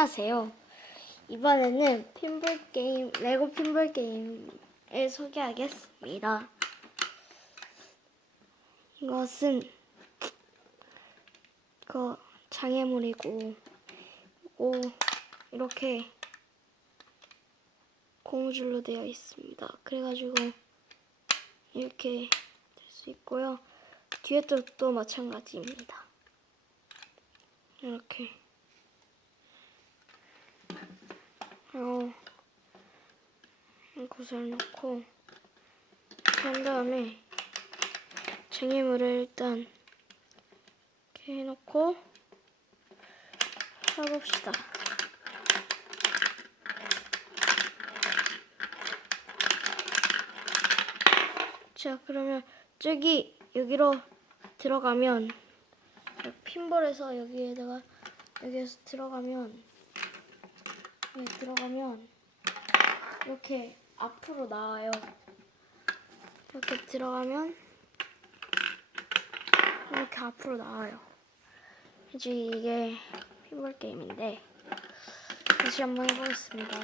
안녕하세요. 이번에는 핀볼 게임, 레고 핀볼 게임을 소개하겠습니다. 이것은 그 장애물이고, 오 이렇게 고무줄로 되어 있습니다. 그래가지고 이렇게 될 수 있고요. 뒤에 쪽도 마찬가지입니다. 이렇게. 어, 이곳을 넣고 한 다음에 쟁이물을 일단 이렇게 해놓고 해봅시다. 자, 그러면 저기 여기로 들어가면 핀볼에서 여기에다가 여기에서 들어가면 여기 들어가면 이렇게 앞으로 나와요. 이렇게 들어가면 이렇게 앞으로 나와요. 이제 이게 핀볼 게임인데 다시 한번 해보겠습니다.